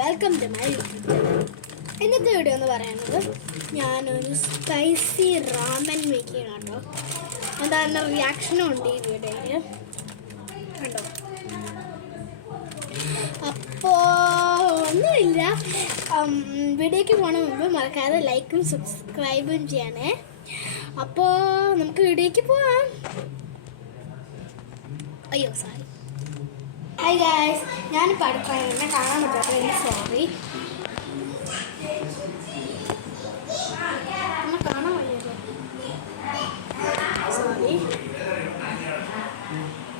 Welcome to my YouTube channel. ഇന്നത്തെ video എന്ന് പറയുന്നത് ഞാനൊരു സ്പൈസി റാമൻ മേക്കിങ് കേട്ടോ. അതാണ് റിയാക്ഷനും ഉണ്ട് ഈ വീഡിയോയിൽ കേട്ടോ. അപ്പോൾ ഒന്നുമില്ല, വീഡിയോയ്ക്ക് പോണ മുമ്പ് മറക്കാതെ ലൈക്കും സബ്സ്ക്രൈബും ചെയ്യണേ. അപ്പോൾ നമുക്ക് വീഡിയോയ്ക്ക് പോവാം. അയ്യോ സോറി. ഹായ് ഗായ്സ്, ഞാനിപ്പോൾ അടുപ്പായി എന്നെ കാണാൻ പറ്റാത്ത സോറി. എന്നെ കാണാൻ വയ്യല്ലോ, സോറി.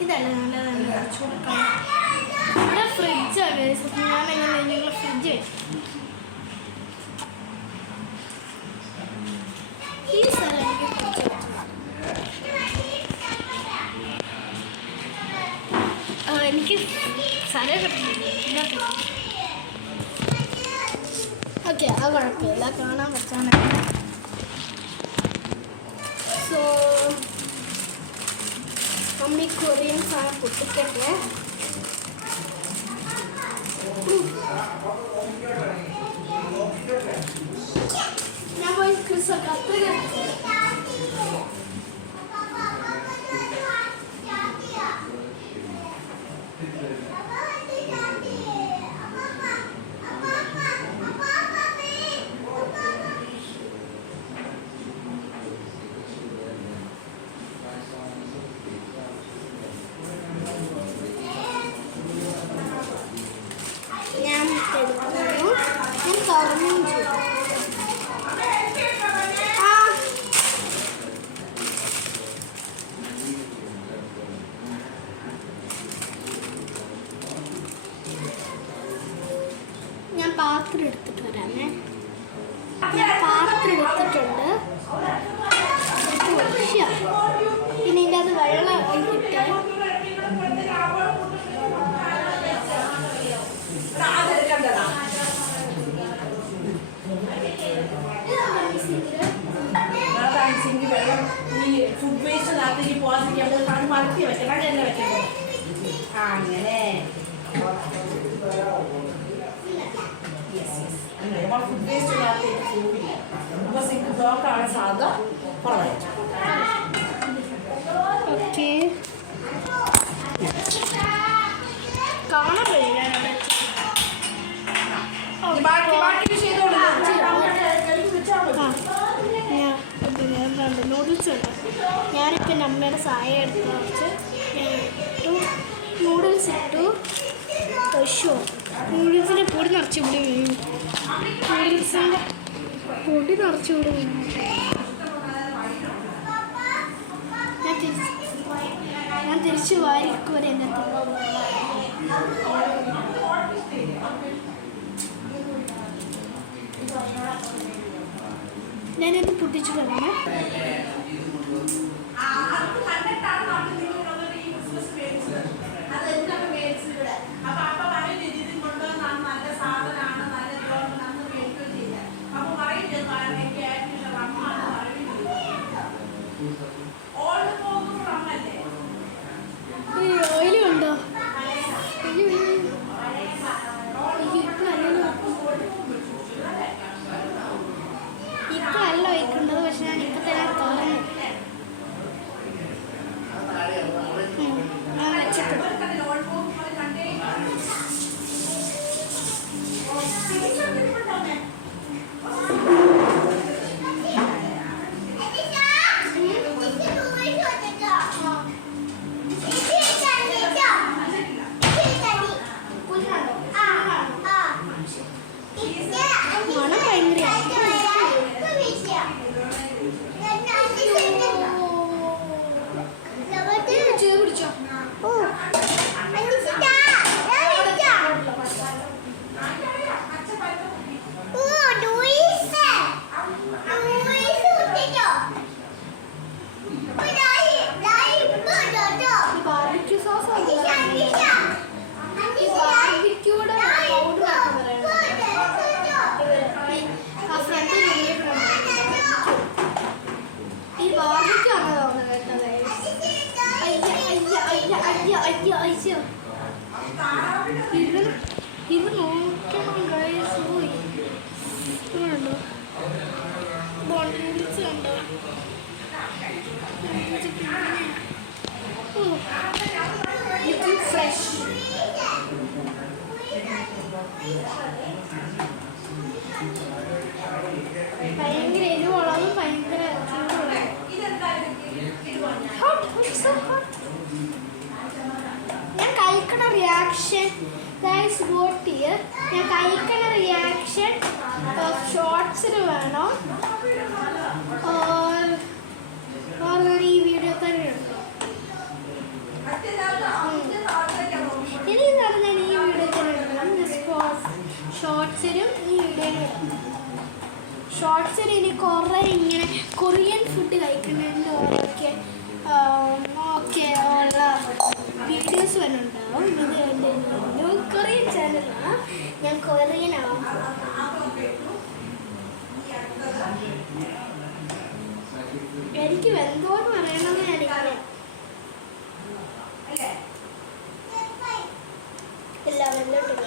ഇതല്ല നല്ലതാണ് ചൂടാൻ. ഇവിടെ ഫ്രിഡ്ജാണ് ഗായ്സ്. ഞാൻ എങ്ങനെ നിങ്ങൾ ഫ്രിഡ്ജ് ഈ സ്ഥലം എനിക്ക് സ്ഥലം കിട്ടുന്നില്ല. ഓക്കെ, അത് കുഴപ്പമില്ല, കാണാൻ പറ്റാനൊക്കെ. സോ മമ്മി കൊറിയൻ സാധനം പൊട്ടിക്കട്ടെ. ഞാൻ പോയി കത്രിക പാത്രം എടുത്തിട്ട് വരാമേ. ഞാൻ പാത്രം എടുത്തിട്ടുണ്ട്. പിന്നെ ഇതിൻ്റെ അത് വെള്ളം ഒഴിച്ചിട്ട് ഫുഡ് വേസ്റ്റ് നാട്ടിലേക്ക് പോകാതിരിക്കാൻ കണ്ണ് മറത്തി വെക്കണം. തന്നെ വെക്കണം. അങ്ങനെ ഫുഡ് വേസ്റ്റ് നാട്ടിലേക്ക് പോകില്ല. അപ്പോൾ സിങ്ക് ബ്ലോക്കാണ് സാധ്യത കുറവായിട്ട്. ഓക്കെ, കാണാൻ നൂഡിൽസ് ഉണ്ട്. ഞാനിപ്പോൾ അമ്മയുടെ സായ എടുത്ത് വെച്ച് ഇട്ടു, നൂഡിൽസ് ഇട്ടു. ഷോ നൂഡിൽസിൻ്റെ പൊടി നിറച്ചുകൂടി വീഴും. നൂഡിൽസിൻ്റെ പൊടി നിറച്ചുകൂടി വീഴും. ഞാൻ തിരിച്ച് വാരിക്ക് വരെ എൻ്റെ ഞാനിത് പൊട്ടിച്ചു തരാമേ. ഓയിലുണ്ടോ? ഇപ്പൊ അല്ല ഒഴിക്കേണ്ടത്, പക്ഷെ ഞാൻ ഇപ്പൊ തന്നെ തുറന്നു വെച്ചിട്ടുണ്ട്. കണ്ടോ? ഫ്രഷ്. ഭയങ്കര എരിവുള്ളതും ഭയങ്കര ഞാൻ കഴിക്കണ റിയാക്ഷൻ ഗൈസ് വോട്ട് ചെയ്യ്. ഞാൻ കഴിക്കണ റിയാക്ഷൻ ഷോർട്സിന് വേണോ ഈ വീഡിയോ തന്നെ ഉണ്ടോ? ഇനിയാണ് ഞാൻ ഈ വീഡിയോ തന്നെ എടുക്കണം. ഷോർട്സിനും ഈ വീഡിയോയിലും ഷോർട്സിന് ഇനി കുറേ ഇങ്ങനെ കൊറിയൻ ഫുഡ് കഴിക്കുന്നതിൻ്റെ ഓക്കെ ഉള്ള വീഡിയോസ് വരുന്നുണ്ടാവും. ഇത് എൻ്റെ ന്യൂ കൊറിയൻ ചാനലാണ്. ഞാൻ കൊറിയൻ ആവും. എനിക്ക് എന്തോന്ന് പറയണമെന്ന് എനിക്കറിയാം. ഇല്ല വെല്ലോട്ടില്ല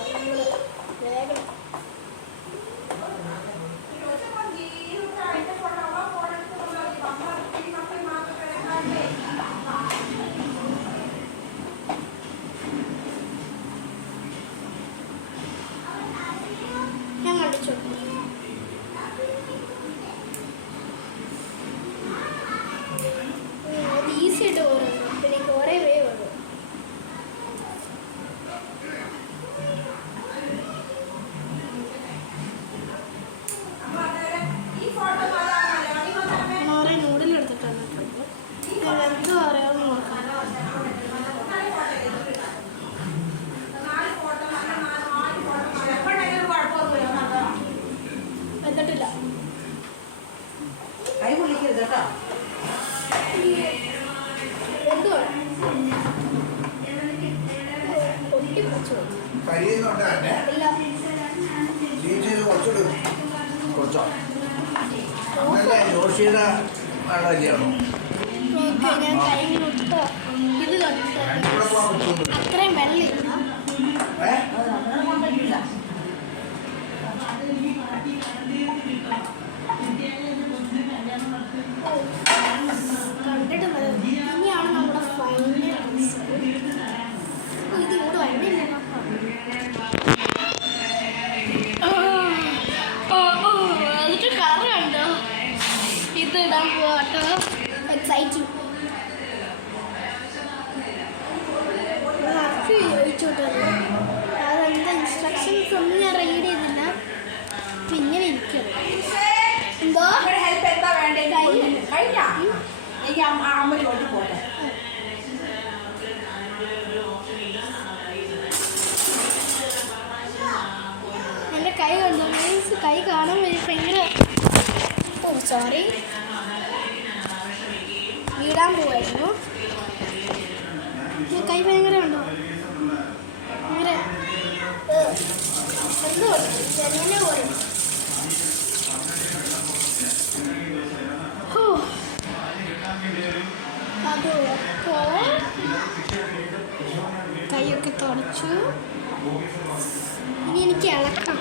വേഗം ഞാൻ കണ്ടിച്ചു. അത് ഈസി ആയിട്ട് ഓരോന്നു പിന്നെ കുറേ വേ ഉള്ളൂ. കുറേ നൂഡിലെടുത്തിട്ട് വന്നിട്ടുണ്ട്. എന്ത് പറയാമെന്ന് നോക്കാം. എന്നിട്ടില്ല കൈ പൊള്ളിക്കരുത് കേട്ടോ. എന്തുവാ പൊട്ടിപ്പിടിച്ചു ഇല്ല. ഓക്കെ ഞാൻ കഴിഞ്ഞിട്ട് ഇത് കണ്ടിട്ട് അത്രയും വെള്ളമില്ല. കണ്ടിട്ട് ഇനിയാണ് നമ്മുടെ ഫൈനൽ ഇത് കൂടെ വന്നില്ല. എന്നിട്ട് കളർ കണ്ടോ? ഇത് ഇടാൻ പോവാട്ടോ. എക്സൈറ്റിംഗ്. ചോദിച്ചോട്ടല്ലോ അതെന്താ ഇൻസ്ട്രക്ഷൻസ് ഒന്നും ഞാൻ റീഡ് ചെയ്തില്ല. പിന്നെ ഇരിക്കും എന്തോ ഹെൽപ്പ് എന്താ വേണ്ടേ? കഴിഞ്ഞാ എനിക്ക് അമ്മ ജോലി പോട്ടെ. എൻ്റെ കൈ കണ്ടോ? മീൻസ് കൈ കാണാൻ ഭയങ്കര സോറി വീടാൻ പോവായിരുന്നു. കൈ ഭയങ്കര ഉണ്ടോ? ഭയങ്കര എന്തോ ചെറിയ പോലെ. അപ്പോൾ കൈയൊക്കെ തുടച്ചു. ഇനി എനിക്ക് ഇളക്കാം.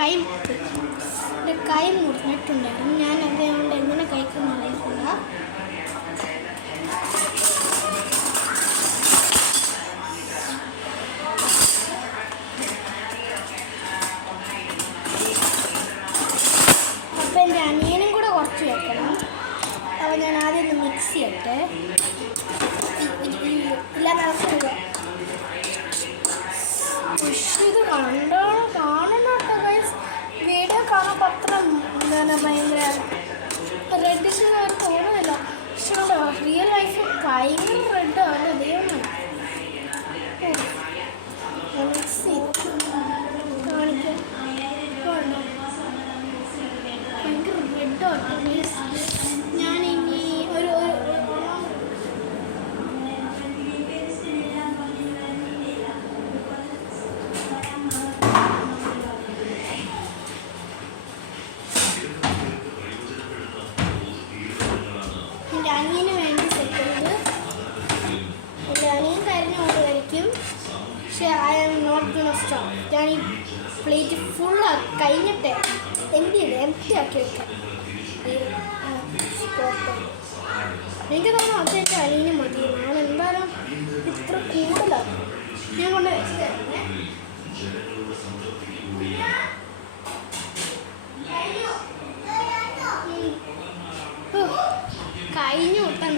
കൈ എൻ്റെ കൈ മുറിഞ്ഞിട്ടുണ്ടായിരുന്നു. ഞാൻ അതുകൊണ്ട് എങ്ങനെ കഴിക്കുന്ന അറിയില്ല. അപ്പം എൻ്റെ അനിയനും കൂടെ കുറച്ച് വെക്കണം. അപ്പോൾ ഞാൻ ആദ്യം ഒന്ന് മിക്സ് ചെയ്യട്ടെ. ഇല്ല നടക്കില്ല. ഇത് കാണണം കേട്ടോ ഗൈസ്. വീഡിയോ കാണാൻ പത്രം എന്താണ് ഭയങ്കര റെഡിഷ് തോന്നുന്നില്ല. പക്ഷേ റിയൽ ലൈഫ് ഭയങ്കര റെഡാണ്. ദൈവം മിക്സ് ചെയ്ത് കാണിക്കാം. ഭയങ്കര റെഡാട്ടോ ഗൈസ്. ഞാനിനി ഒരു എൻ്റെ അനിയന് വേണ്ടി സെറ്റ് ചെയ്ത് എൻ്റെ അനിയൻ കരിഞ്ഞുകൊണ്ടായിരിക്കും. പക്ഷേ I am not gonna stop. ഞാൻ ഈ പ്ലേറ്റ് ഫുള്ള് കഴിഞ്ഞിട്ട് എന്ത് ചെയ്ത് എംപ്റ്റി ആക്കി വെക്കാം. എനിക്ക് തോന്നുന്നു അത് എൻ്റെ അനിയന് മതി. ഞാൻ എന്തായാലും ഇത്ര കൂടുതലാണ് ഞാൻ കൊണ്ട് വെച്ച് തരുന്നേ. കഴിഞ്ഞു വിട്ടാ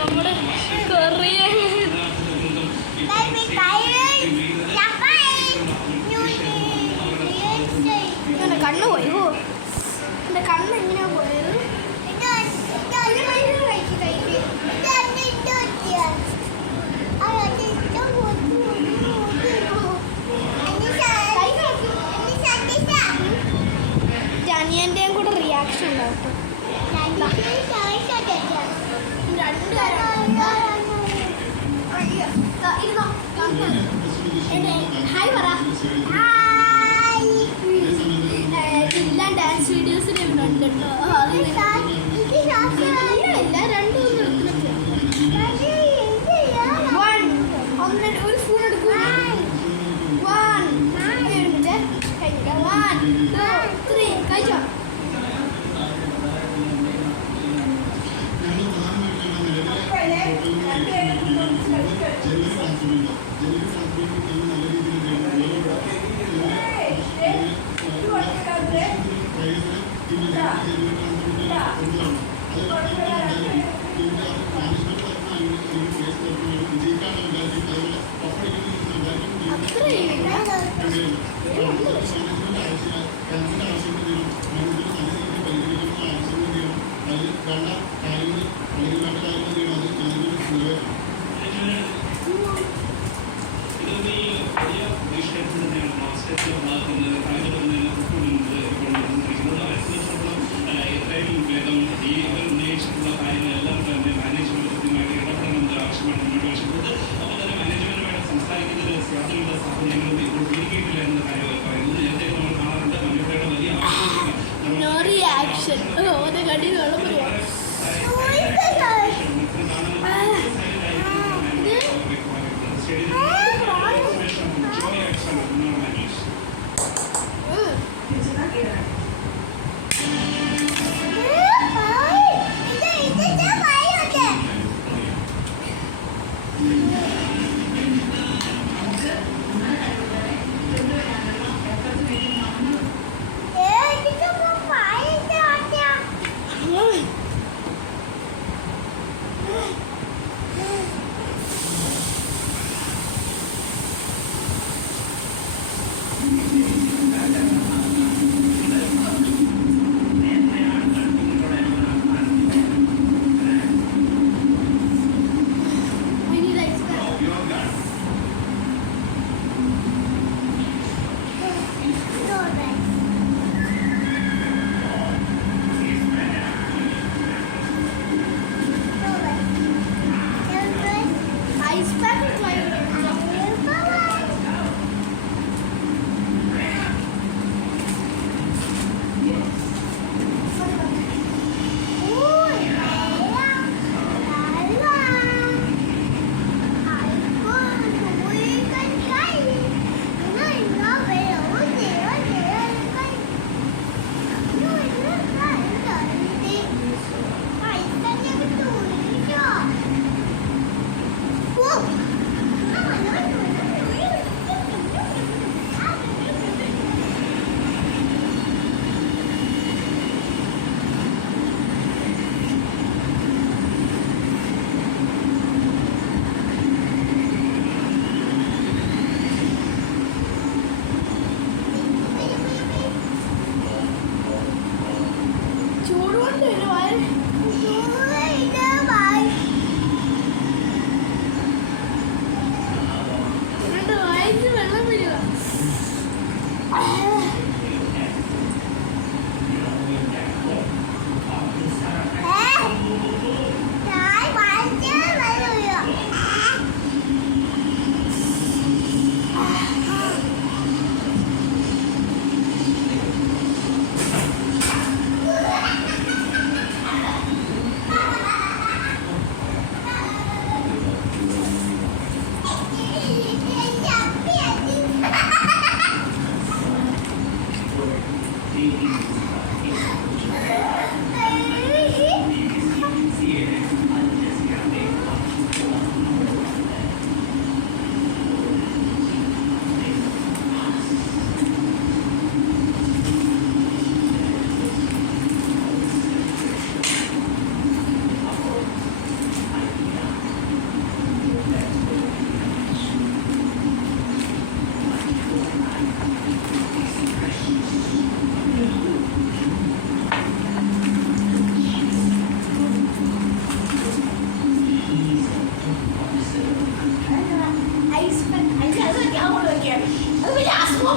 നമ്മുടെ കൊറിയൻ കണ്ണ് പോയി. ഓ എൻ്റെ കണ്ണ് എങ്ങനെയാ പോയത്? അനിയൻ്റെയും കൂടെ റിയാക്ഷൻ ഉണ്ടാവും. ഹായ് പറ. എല്ലാം ഡാൻസ് വീഡിയോസിന് ഉണ്ട് കേട്ടോ. ഇല്ല രണ്ടും ഒരു ഫോൺ എടുക്കും. 1 2 3 കഴിച്ചോ. No reaction. Oh, the gun is all over.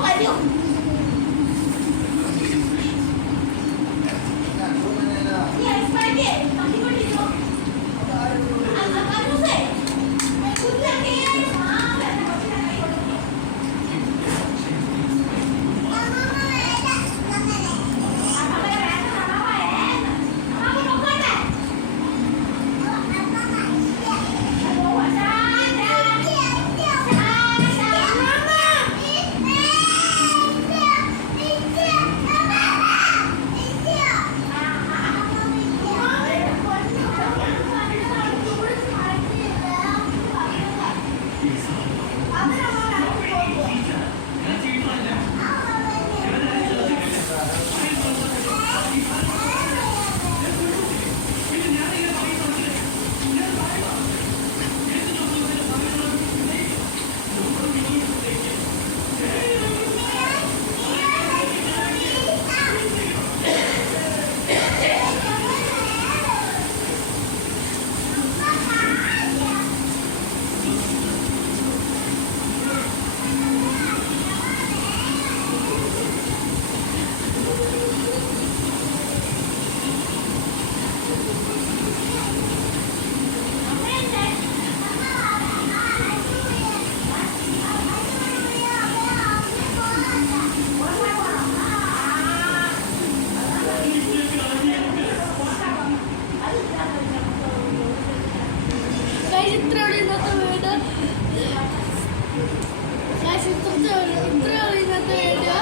വരൂ. ഈ expand ചെയ്യ്. തട്ടിക്കൊണ്ടിരിക്കോ? അനൂസേ, കുഞ്ഞാക്കേ, എന്നെ കൊച്ചിനെ കൈ കൊടുക്കൂ. ഇത്രയുള്ള ഇന്നത്തെ വീട് ഇത്രയുള്ള ഇന്നത്തെ വീഡിയോ